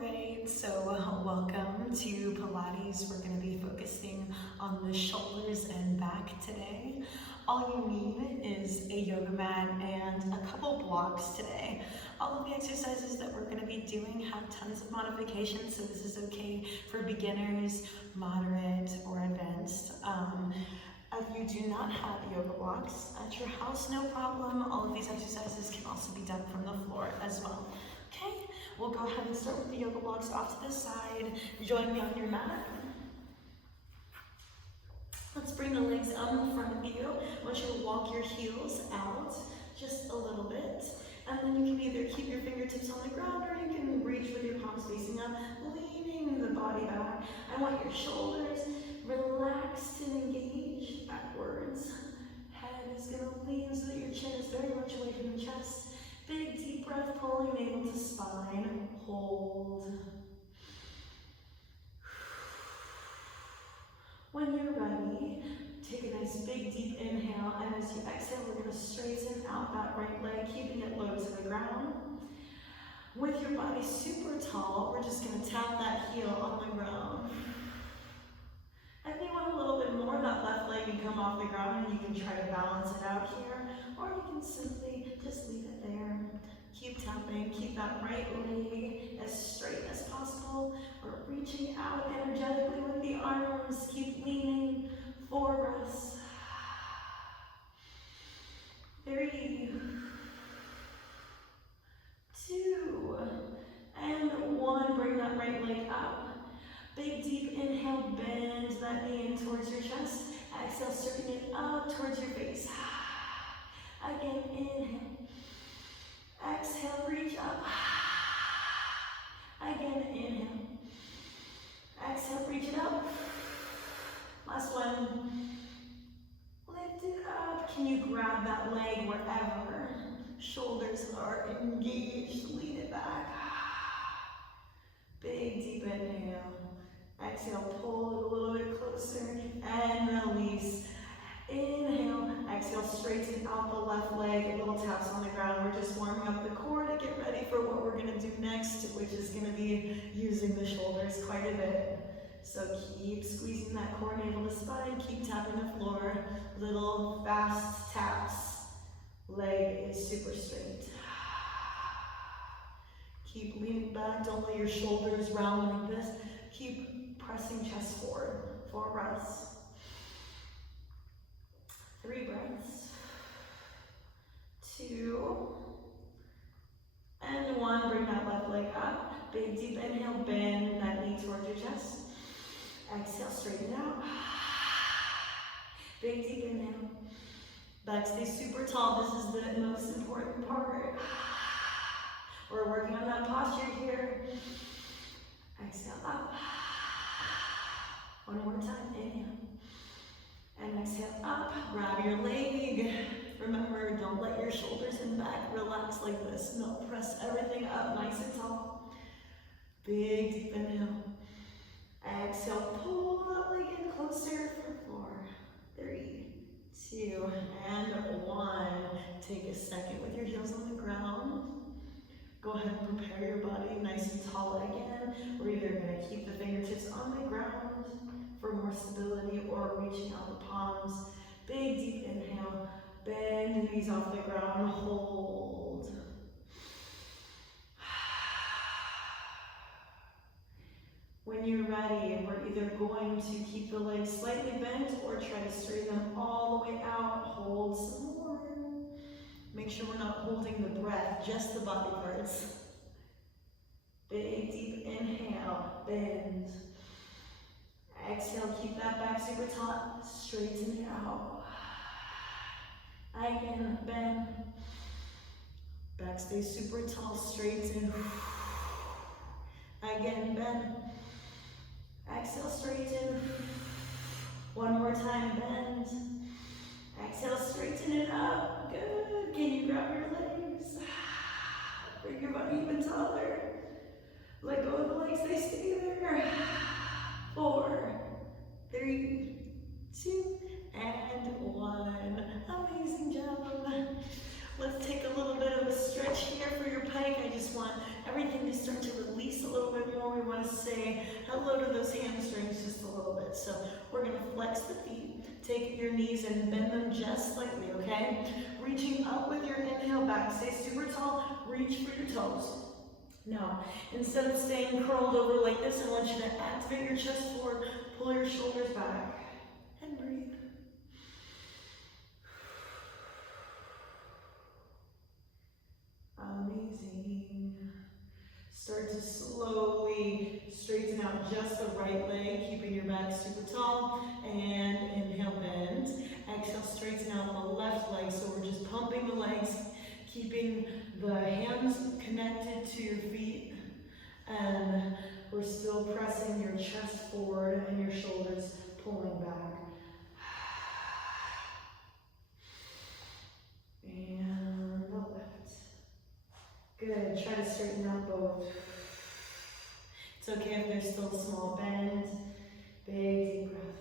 Alright, so welcome to Pilates. We're going to be focusing on the shoulders and back today. All you need is a yoga mat and a couple blocks today. All of the exercises that we're going to be doing have tons of modifications, so this is okay for beginners, moderate, or advanced. If you do not have yoga blocks at your house, no problem. All of these exercises can also be done from the floor as well. Okay, we'll go ahead and start with the yoga blocks off to the side. Join me on your mat. Let's bring the legs out in front of you. I want you to walk your heels out just a little bit. And then you can either keep your fingertips on the ground or you can reach with your palms facing up, leaning the body back. I want your shoulders relaxed and engaged backwards. Head is going to lean so that your chin is very much away from the chest. Big deep breath, pulling navel to spine. Hold. When you're ready, take a nice big deep inhale, and as you exhale, we're going to straighten out that right leg, keeping it low to the ground. With your body super tall, we're just going to tap that heel on the ground. If you want a little bit more, that left leg can come off the ground and you can try to balance it out here, or you can simply just leave it there. Keep tapping, keep that right leg as straight as possible. We're reaching out energetically with the arms. Keep leaning. 4 breaths. 3, 2, and 1. Bring that right leg up. Big deep inhale, bend that knee in towards your chest. Exhale, stripping it up towards your face. Again, inhale. Exhale, reach up. Again, inhale. Exhale, reach it up. Last one. Lift it up. Can you grab that leg wherever? Shoulders are engaged. Lean it back. Big deep inhale. Exhale, pull it a little bit closer and release. Inhale, exhale, straighten out the left leg, little taps on the ground. We're just warming up the core to get ready for what we're gonna do next, which is gonna be using the shoulders quite a bit. So keep squeezing that core, navel to spine, keep tapping the floor, little fast taps. Leg is super straight. Keep leaning back, don't let your shoulders round like this. Keep pressing chest forward. 4 breaths. 3 breaths. 2, and 1. Bring that left leg up. Big deep inhale, bend that knee towards your chest. Exhale, straighten out. Big deep inhale. Back stays super tall. This is the most important part. We're working on that posture here. Exhale up. One more time, inhale. And exhale up, grab your leg. Remember, don't let your shoulders and back relax like this. No, press everything up nice and tall. Big deep inhale. Exhale, pull that leg in closer for 4, 3, 2, and 1. Take a second with your heels on the ground. Go ahead and prepare your body nice and tall again. We're either going to keep the fingertips on the ground for more stability or reaching out the palms. Big deep inhale. Bend the knees off the ground. Hold. When you're ready, we're either going to keep the legs slightly bent or try to straighten them all the way out. Hold some more. Make sure we're not holding the breath, just the body parts. Big deep inhale, bend. Exhale, keep that back super taut, straighten it out. Again, bend. Back stays super tall, straighten. Again, bend. Exhale, straighten. One more time, bend. Exhale, straighten it up. Good. Can you grab your legs? Bring your body even taller. Let go of the legs, they stay there. 4, 3, 2, and 1. Amazing job. Let's take a little bit of a stretch here for your pike. I just want everything to start to release a little bit more. low to those hamstrings just a little bit. So we're gonna flex the feet, take your knees and bend them just slightly, okay? Reaching up with your inhale back, stay super tall, reach for your toes. Now, instead of staying curled over like this, I want you to activate your chest forward, pull your shoulders back, and breathe. Amazing. Start to slowly straighten out just the right leg, keeping your back super tall, and inhale, bend. Exhale, straighten out the left leg, so we're just pumping the legs, keeping the hands connected to your feet, and we're still pressing your chest forward and your shoulders pulling back. And the left. Good, try to straighten out both. It's okay if there's still a small bend. Big deep breath.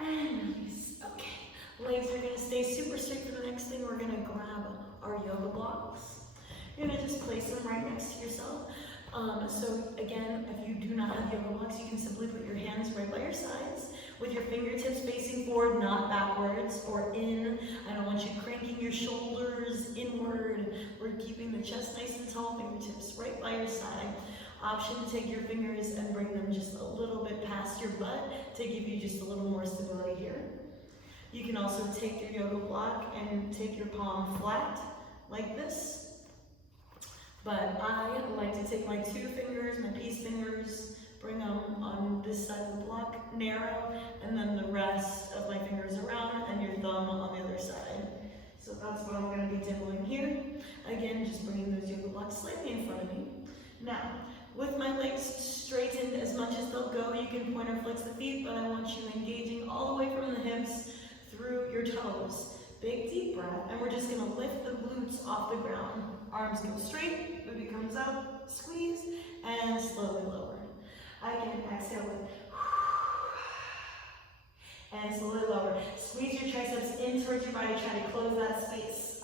And release. Okay, legs are gonna stay super straight for the next thing. We're gonna grab our yoga blocks. You're gonna just place them right next to yourself. So again, if you do not have yoga blocks, you can simply put your hands right by your sides with your fingertips facing forward, not backwards or in. I don't want you cranking your shoulders inward. We're keeping the chest nice and tall, fingertips right by your side. Option to take your fingers and bring them just a little bit past your butt to give you just a little more stability here. You can also take your yoga block and take your palm flat like this. But I like to take my two fingers, my peace fingers, bring them on this side of the block, narrow, and then the rest of my fingers around and your thumb on the other side. So that's what I'm going to be demoing here. Again, just bringing those yoga blocks slightly in front of me. Now, with my legs straightened as much as they'll go, you can point or flex the feet, but I want you engaging all the way from the hips through your toes. Big deep breath, and we're just going to lift the glutes off the ground. Arms go straight, booty comes up, squeeze, and slowly lower. Again, exhale with, and slowly lower. Squeeze your triceps in towards your body, try to close that space.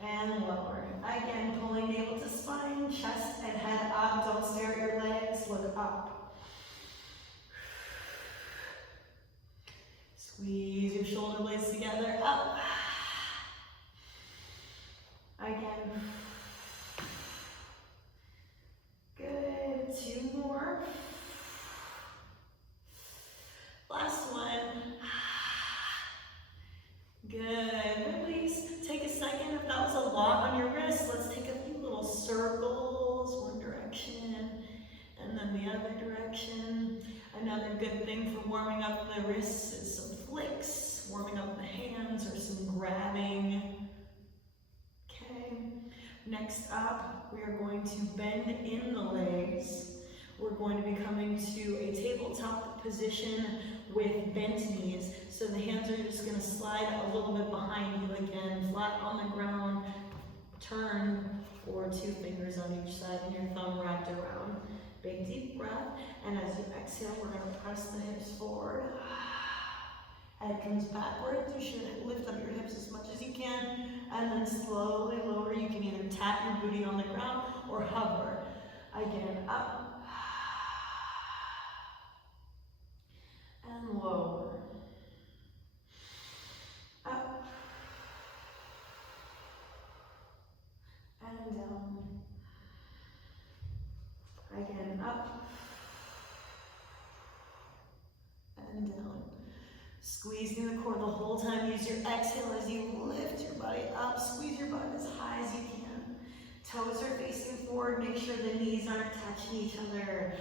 And lower. Again, pulling navel to spine, chest and head up. Don't stare at your legs, look up. Squeeze your shoulder blades together, up. Again. Good, two more. Last one. Good, release. Take a second. If that was a lot on your wrist, let's take a few little circles, one direction, and then the other direction. Another good thing for warming up the wrists is some flicks, warming up the hands, or some grabbing. Okay, next up, we are going to bend in the legs. We're going to be coming to a tabletop position with bent knees. So the hands are just going to slide a little bit behind you again, flat on the ground, turn, or two fingers on each side and your thumb wrapped around. Big deep breath, and as you exhale, we're going to press the hips forward. Head comes backwards. You should lift up your hips as much as you can, and then slowly lower. You can either tap your booty on the ground or hover. Again, up and lower. Up and down. Again, up and down. Squeezing the core the whole time. Use your exhale as you lift your body up. Squeeze your butt as high as you can. Toes are facing forward. Make sure the knees aren't touching each other.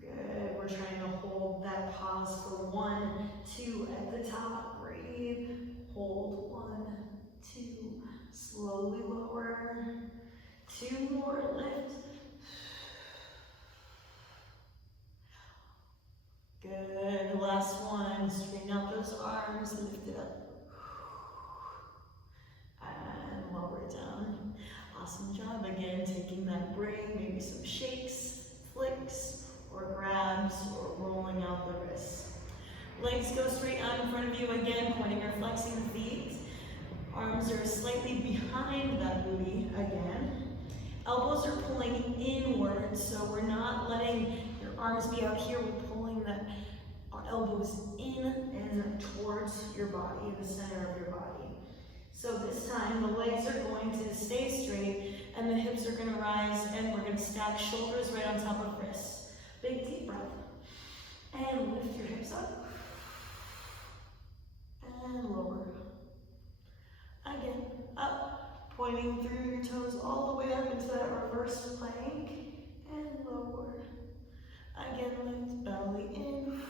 Good. We're trying to hold that pause for 1, 2 at the top. Breathe. Hold 1, 2. Slowly lower. 2 more. Lift. Good. Last one. Straighten out those arms. Lift it up. And lower it down. Awesome job. Again, taking that break. Maybe some shakes, flicks, or grabs, or rolling out the wrists. Legs go straight out in front of you. Again, pointing or flexing the feet. Arms are slightly behind that booty again. Elbows are pulling inward, so we're not letting your arms be out here. We're pulling our elbows in and towards your body, the center of your body. So this time, the legs are going to stay straight, and the hips are going to rise, and we're going to stack shoulders right on top of wrists. Big deep breath. And lift your hips up. And lower. Again, up. Pointing through your toes all the way up into that reverse plank. And lower. Again, lift belly in.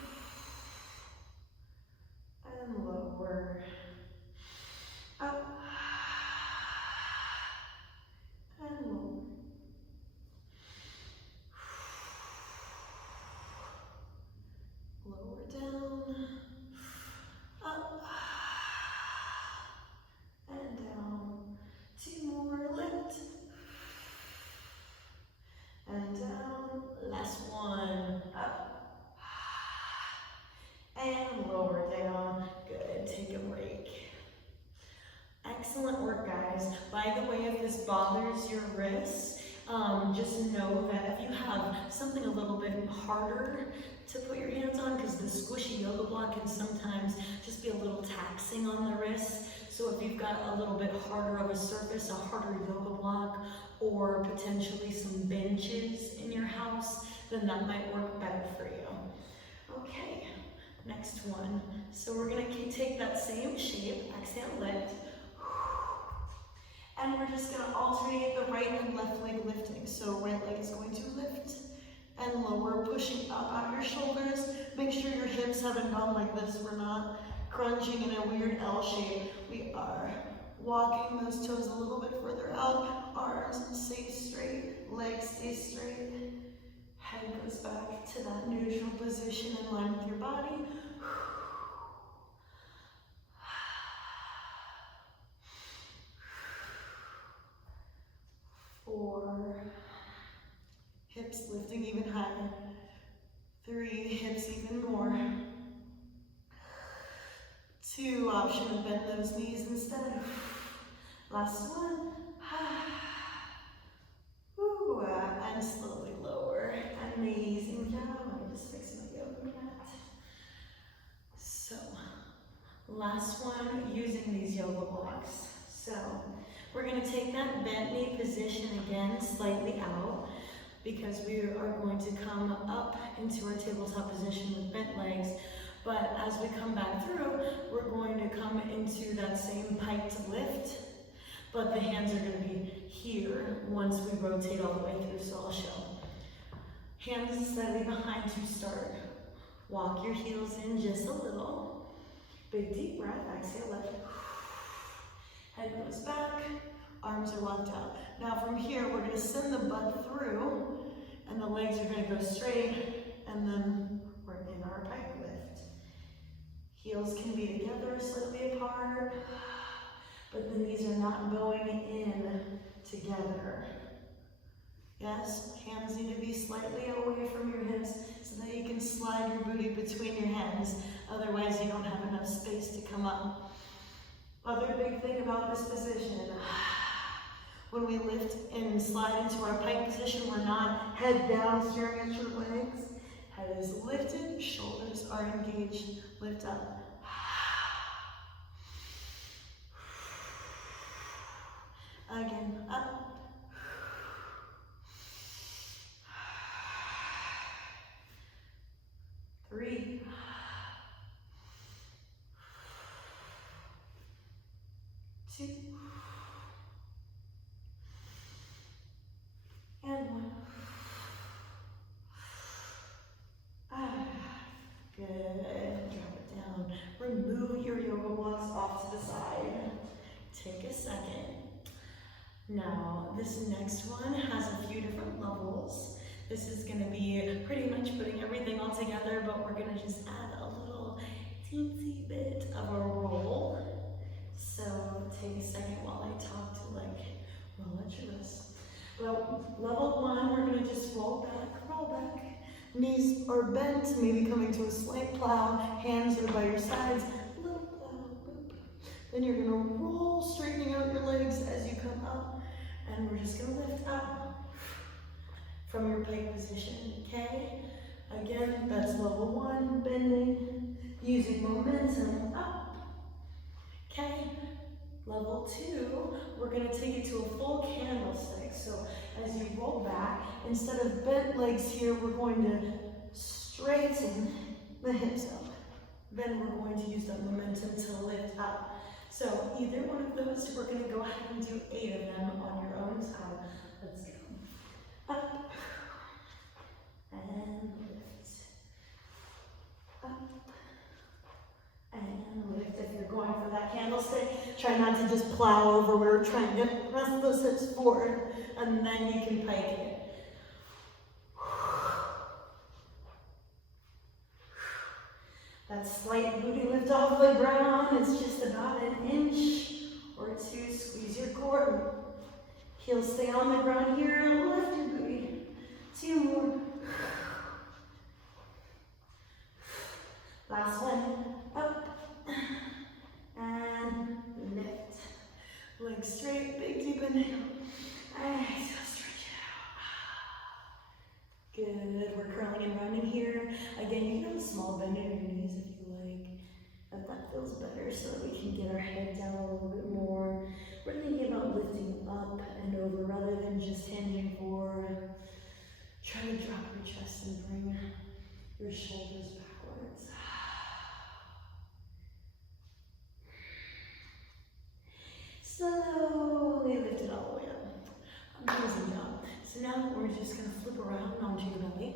And lower. Up. And lower. Lower down. Up. And down. 2 more, lift. And down. Last one. Up. And lower down. Good. Take a break. Excellent work, guys. By the way, if this bothers your wrists, just know that if you have something a little bit harder to put your hands on, because the squishy yoga block can sometimes just be a little taxing on the wrists. So if you've got a little bit harder of a surface, a harder yoga block, or potentially some benches in your house, then that might work better for you. Okay, next one. So we're gonna take that same shape, exhale, lift. And we're just gonna alternate the right and left leg lifting. So right leg is going to lift and lower, pushing up out your shoulders. Make sure your hips haven't gone like this. We're not crunching in a weird L shape. We are walking those toes a little bit further out. Arms stay straight, legs stay straight. Head goes back to that neutral position in line with your body. 4, hips lifting even higher. 3, hips even more. 2, option to bend those knees instead. Last one. Ooh, and slowly lower. Amazing job. Let me just fix my yoga mat. So, last one, using these yoga blocks. So, we're going to take that bent knee position again, slightly out, because we are going to come up into our tabletop position with bent legs. But as we come back through, we're going to come into that same piked lift, but the hands are going to be here once we rotate all the way through, so I'll show. Hands slightly behind to start. Walk your heels in just a little. Big deep breath, exhale, lift. Head goes back, arms are locked out. Now from here, we're going to send the butt through, and the legs are going to go straight, and then we're in our pike lift. Heels can be together, slightly apart, but the knees are not going in together. Yes, hands need to be slightly away from your hips so that you can slide your booty between your hands. Otherwise, you don't have enough space to come up. Other big thing about this position, when we lift and slide into our pike position, we're not head down, staring at your legs. Head is lifted, shoulders are engaged. Lift up. Again, up. 3. 2. And 1. Good. Drop it down. Remove your yoga blocks off to the side. Take a second. Now, this next one has a few different levels. This is going to be pretty much putting everything all together, but we're going to just add a little teensy bit of a roll. So take a second while I talk to roll at your wrists. Well, level 1, we're going to just roll back. Knees are bent, maybe coming to a slight plow. Hands are by your sides. Little plow, boop. Then you're gonna roll, straightening out your legs as you come up. And we're just gonna lift up from your pike position, okay? Again, that's level 1, bending, using momentum up, okay? Level 2, we're gonna take it to a full candlestick. So as you roll back, instead of bent legs here, we're going to straighten the hips up. Then we're going to use that momentum to lift up. So either one of those, we're gonna go ahead and do 8 of them on your own time. Let's go. Up, and lift. Up, and lift. If you're going for that candlestick, try not to just plow over. We're trying to press those hips forward, and then you can pike it. That slight booty lift off the ground, it's just about an inch or 2. Squeeze your core. Heels stay on the ground here, lift your booty. 2 more. Last one. Up and lift. Legs straight, big deep inhale. Exhale, stretch it out. Good, we're curling and rounding here. Again, you can have a small bend in your knees if you like. If that feels better, so that we can get our head down a little bit more. We're thinking about lifting up and over rather than just hinging forward. Try to drop your chest and bring your shoulders backwards. Slowly lift it all the way up. Amazing job. So now we're just going to flip around onto your belly.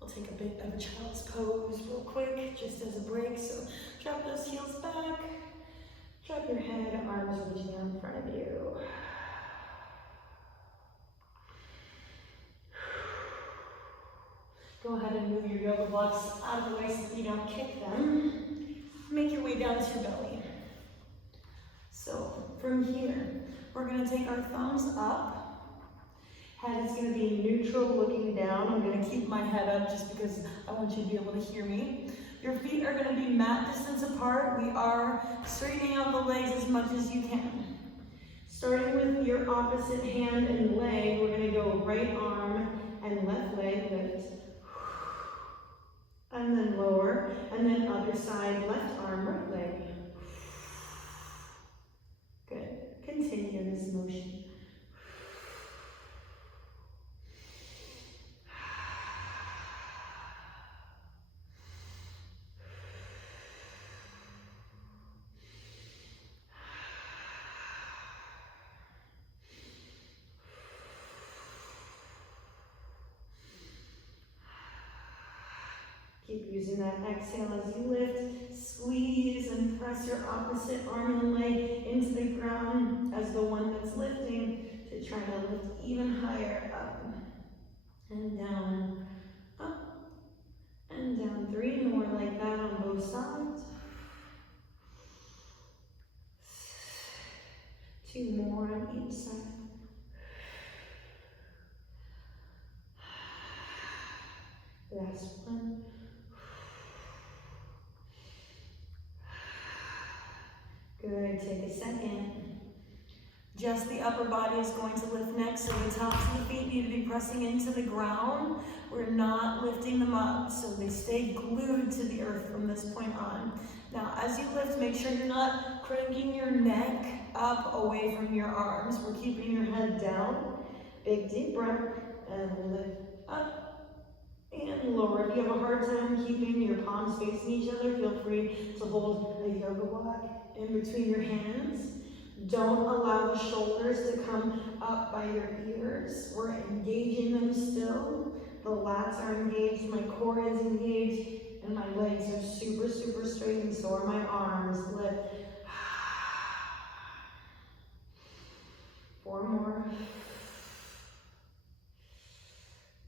We'll take a bit of a child's pose real quick, just as a break. So drop those heels back. Drop your head, arms reaching out in front of you. Go ahead and move your yoga blocks out of the way so that you don't kick them. Make your way down to your belly. So from here, we're going to take our thumbs up. Head is going to be neutral looking down. I'm going to keep my head up just because I want you to be able to hear me. Your feet are going to be mat distance apart. We are straightening out the legs as much as you can. Starting with your opposite hand and leg, we're going to go right arm and left leg lift. And then lower, and then other side, left arm, right leg. Good. Continue this motion. Keep using that exhale as you lift. Squeeze and press your opposite arm and leg into the ground as the one that's lifting to try to lift even higher up and down, up and down. 3 more like that on both sides. 2 more on each side. Last one. Good, take a second. Just the upper body is going to lift next, so the tops of the feet need to be pressing into the ground. We're not lifting them up, so they stay glued to the earth from this point on. Now, as you lift, make sure you're not cranking your neck up away from your arms. We're keeping your head down. Big deep breath, and lift up and lower. If you have a hard time keeping your palms facing each other, feel free to hold a yoga block in between your hands. Don't allow the shoulders to come up by your ears. We're engaging them still. The lats are engaged, my core is engaged, and my legs are super, super straight, and so are my arms. Lift. 4 more.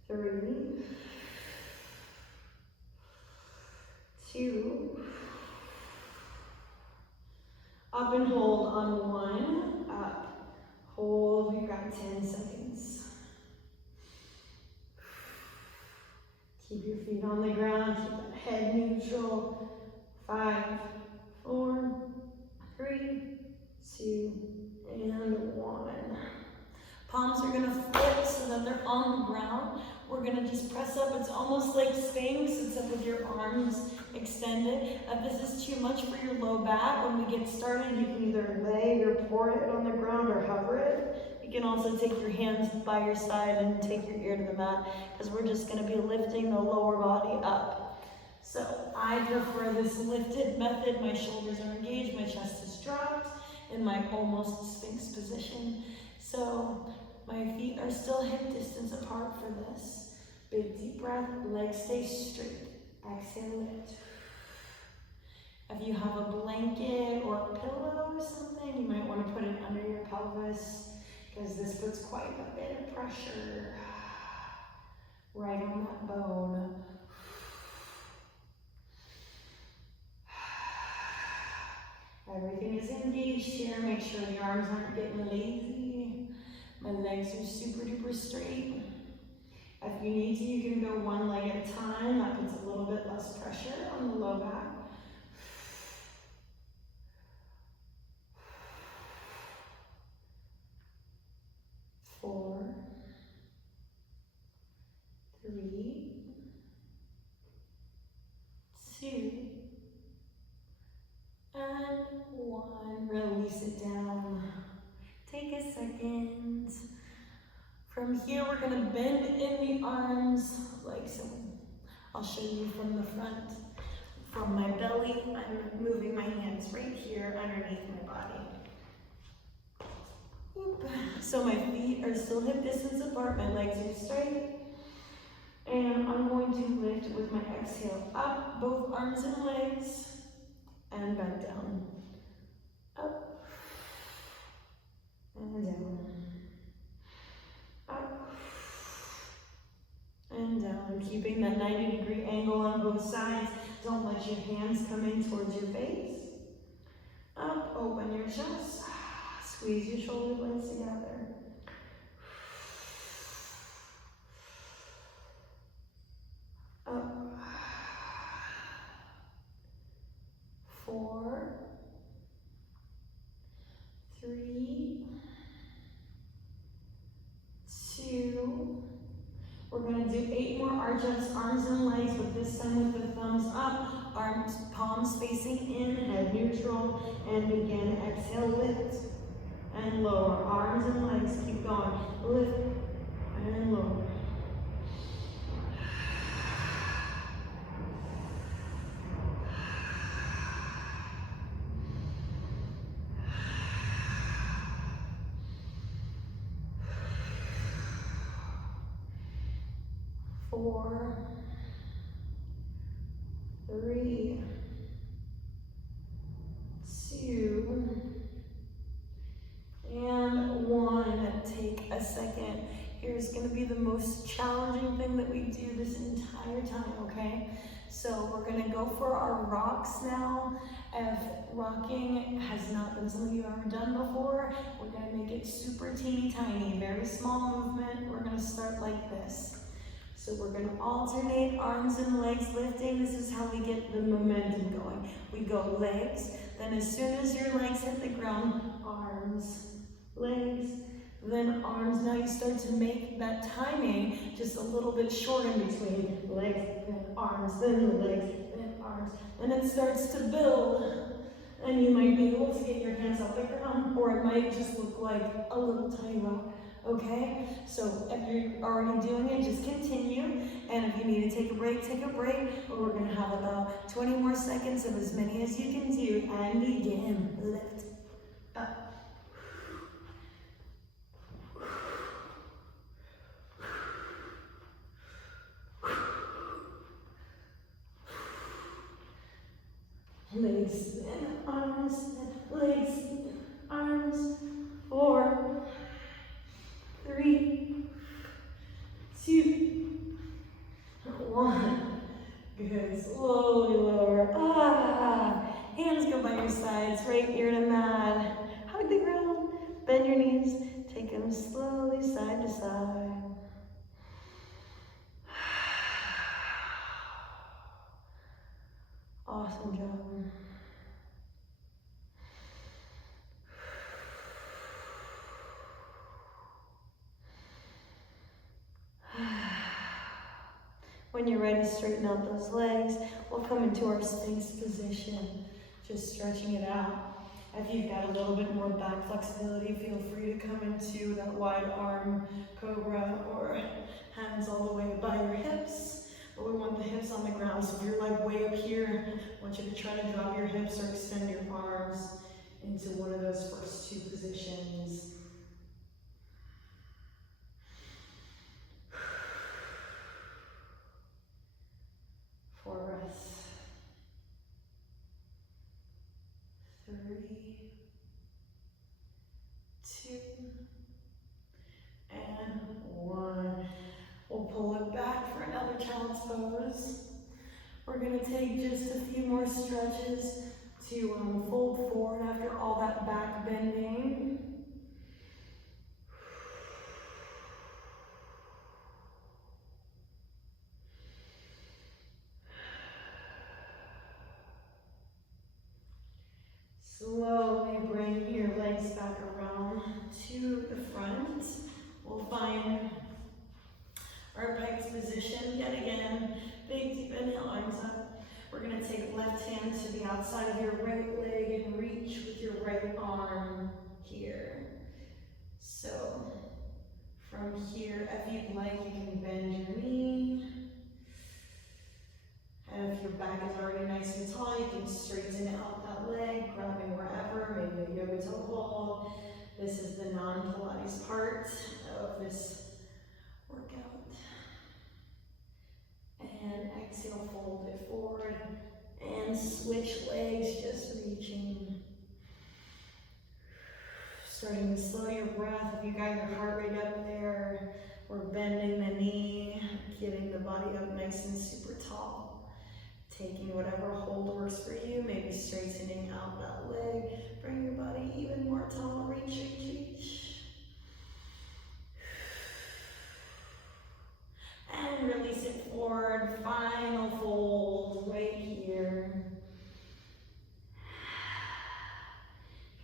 3. 2. Up and hold on 1. Up. Hold. We've got 10 seconds. Keep your feet on the ground. Keep that head neutral. 5, 4, 3, 2, and 1. Palms are gonna flip so that they're on the ground. We're gonna just press up. It's almost like Sphinx, except with your arms extended. If this is too much for your low back, when we get started, you can either lay or pour it on the ground or hover it. You can also take your hands by your side and take your ear to the mat, because we're just gonna be lifting the lower body up. So I prefer this lifted method. My shoulders are engaged, my chest is dropped in my almost Sphinx position. So my feet are still hip distance apart for this. Big deep breath, legs stay straight. Exhale, lift. If you have a blanket or a pillow or something, you might want to put it under your pelvis, because this puts quite a bit of pressure right on that bone. Everything is engaged here. Make sure the arms aren't getting lazy. My legs are super duper straight. If you need to, you can go one leg at a time. That puts a little bit less pressure on the low back. 4, 3, 2, and 1. Release it down. Take a second. From here, we're gonna bend in the arms like so. I'll show you from the front. From my belly, I'm moving my hands right here underneath my body. So my feet are still hip distance apart, my legs are straight. And I'm going to lift with my exhale up, both arms and legs, and back down. Up, and down. Up, and down. Keeping that 90-degree angle on both sides. Don't let your hands come in towards your face. Up, open your chest. Squeeze your shoulder blades together. Up. 4, 3, 2. We're going to do 8 more arch-ups, arms and legs, but this time with the thumbs up, arms, palms facing in, head neutral, and again, exhale, lift and lower. Arms and legs, keep going. Lift and lower. Four, 3, 2, and 1. Take a second. Here's going to be the most challenging thing that we do this entire time, okay? So we're going to go for our rocks now. If rocking has not been something you've ever done before, we're going to make it super teeny tiny, very small movement. We're going to start like this. So we're going to alternate arms and legs lifting. This is how we get the momentum going. We go legs, then as soon as your legs hit the ground, arms, legs, then arms. Now you start to make that timing just a little bit short in between. Legs, then arms, then legs, then arms. And it starts to build. And you might be able to get your hands off the ground, or it might just look like a little tiny rock. Okay, so if you're already doing it, just continue. And if you need to take a break, take a break. But we're going to have about 20 more seconds of as many as you can do. And begin. Lift up. Legs and arms, legs and arms. 4, 3, 2, 1. Good. Slowly lower. Hands go by your sides, right ear to mat. Hug the ground. Bend your knees. Take them slowly side to side. Awesome job. When you're ready, straighten out those legs. We'll come into our Sphinx position, just stretching it out. If you've got a little bit more back flexibility, feel free to come into that wide arm cobra or hands all the way by your hips. But we want the hips on the ground, so if you're like way up here, I want you to try to drop your hips or extend your arms into one of those first two positions. Four breaths. 3, 2, and 1. We'll pull it back for another child's pose. We're going to take just a few more stretches to fold forward after all that back bending. Slowly bring your legs back around to the front. We'll find our pike's position yet again. Big deep inhale, arms up. We're going to take left hand to the outside of your right leg and reach with your right arm here. So from here, if you'd like, you can bend your knee. And if your back is already nice and tall, you can straighten out that leg, grabbing wherever, maybe a yoga toe hold. This is the non-Pilates part of this workout. And exhale, fold it forward. And switch legs, just reaching. Starting to slow your breath. If you got your heart rate up there, we're bending the knee, getting the body up nice and super tall. Taking whatever hold works for you, maybe straightening out that leg. Bring your body even more tall, reach, reach, reach. And release it forward, final fold right here.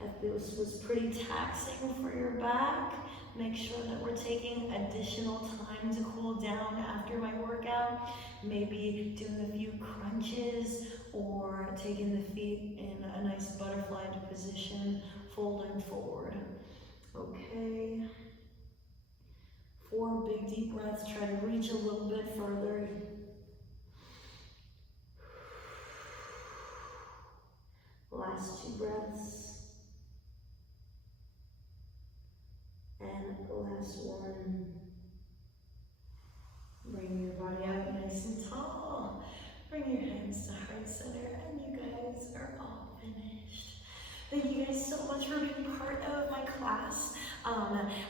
If this was pretty taxing for your back, make sure that we're taking additional time to cool down after my workout. Maybe doing a few crunches or taking the feet in a nice butterfly position, folding forward. Okay. 4 big deep breaths. Try to reach a little bit further. Last 2 breaths. And the last one. Bring your body up nice and tall. Bring your hands to heart center, and you guys are all finished. Thank you guys so much for being part of my class.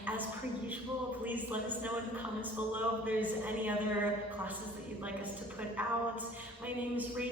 As per usual, please let us know in the comments below if there's any other classes that you'd like us to put out. My name is Rachel.